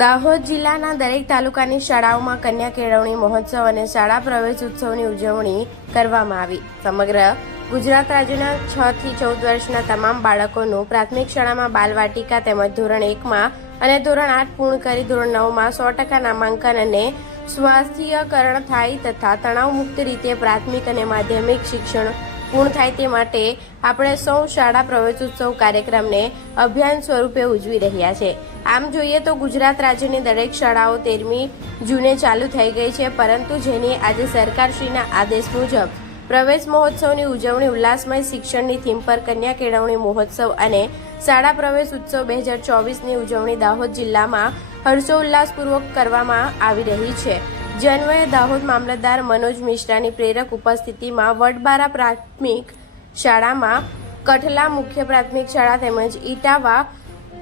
દાહોદ જિલ્લાના દરેક તાલુકાની શાળાઓમાં કન્યા કેળવણી મહોત્સવ અને શાળા પ્રવેશ ઉત્સવની ઉજવણી કરવામાં આવી. સમગ્ર ગુજરાત રાજ્યના છ થી ચૌદ વર્ષના તમામ બાળકોનું પ્રાથમિક શાળામાં બાલવાટિકા તેમજ ધોરણ એકમાં અને ધોરણ આઠ પૂર્ણ કરી ધોરણ નવમાં સો ટકા નામાંકન અને સ્વાસ્થ્યકરણ થાય તથા તણાવ મુક્ત રીતે પ્રાથમિક અને માધ્યમિક શિક્ષણ પૂર્ણ થાય તે માટે આપણે સૌ શાળા પ્રવેશોત્સવ કાર્યક્રમને અભિયાન સ્વરૂપે ઉજવી રહ્યા છે. આમ જોઈએ તો ગુજરાત રાજ્યની દરેક શાળાઓ તેરમી જૂને ચાલુ થઈ ગઈ છે, પરંતુ જેની આજે સરકારશ્રીના આદેશ મુજબ પ્રવેશ મહોત્સવની ઉજવણી ઉલ્લાસમય શિક્ષણની થીમ પર કન્યા કેળવણી મહોત્સવ અને શાળા પ્રવેશ ઉત્સવ બે હજાર ચોવીસની ઉજવણી દાહોદ જિલ્લામાં હર્ષોલ્લાસપૂર્વક કરવામાં આવી રહી છે. જે અન્વયે દાહોદ મામલતદાર મનોજ મિશ્રાની પ્રેરક ઉપસ્થિતિમાં વડબારા પ્રાથમિક શાળામાં કઠલા મુખ્ય પ્રાથમિક શાળા તેમજ ઇટાવા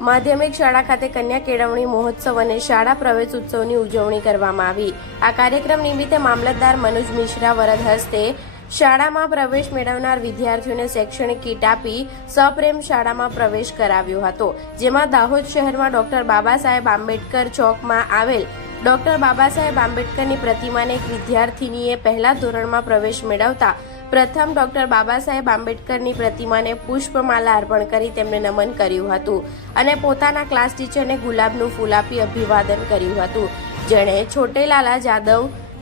માધ્યમિક શાળા ખાતે કન્યા કેળવણી મહોત્સવ અને શાળા પ્રવેશ ઉત્સવની ઉજવણી કરવામાં આવી. આ કાર્યક્રમ નિમિત્તે મામલતદાર મનોજ મિશ્રા વરદ હસ્તે શાળામાં પ્રવેશ મેળવનાર વિદ્યાર્થીઓને શૈક્ષણિક કીટ આપી સપ્રેમ શાળામાં પ્રવેશ કરાવ્યો હતો, જેમાં દાહોદ શહેરમાં ડોક્ટર બાબા સાહેબ આંબેડકર ચોકમાં આવેલ ડોક્ટર બાબા સાહેબ આંબેડકરની પ્રતિમાને એક વિદ્યાર્થીનીએ પહેલા ધોરણમાં પ્રવેશ મેળવતા પ્રથમ ડોક્ટર બાબા સાહેબ આંબેડકરની પ્રતિમાને પુષ્પમાલા અર્પણ કરી તેમને નમન કર્યું હતું અને પોતાના ક્લાસ ટીચરને ગુલાબનું ફૂલ આપી અભિવાદન કર્યું હતું. જેણે છોટેલાલા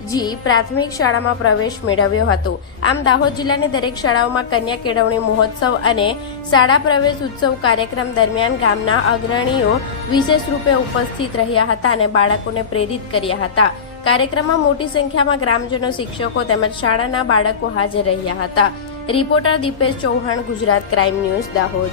જાદવજી પ્રાથમિક શાળામાં પ્રવેશ મેળવ્યો હતો. આમ દાહોદ જિલ્લાની દરેક શાળાઓમાં કન્યા કેળવણી મહોત્સવ અને શાળા પ્રવેશ ઉત્સવ કાર્યક્રમ દરમિયાન ગામના અગ્રણીઓ વિશેષ રૂપે ઉપસ્થિત રહ્યા હતા અને બાળકોને પ્રેરિત કર્યા હતા. કાર્યક્રમમાં મોટી સંખ્યામાં ગ્રામજનો, શિક્ષકો તેમજ શાળાના બાળકો હાજર રહ્યા હતા. Reporter Dipesh Chauhan, Gujarat crime news, Dahod.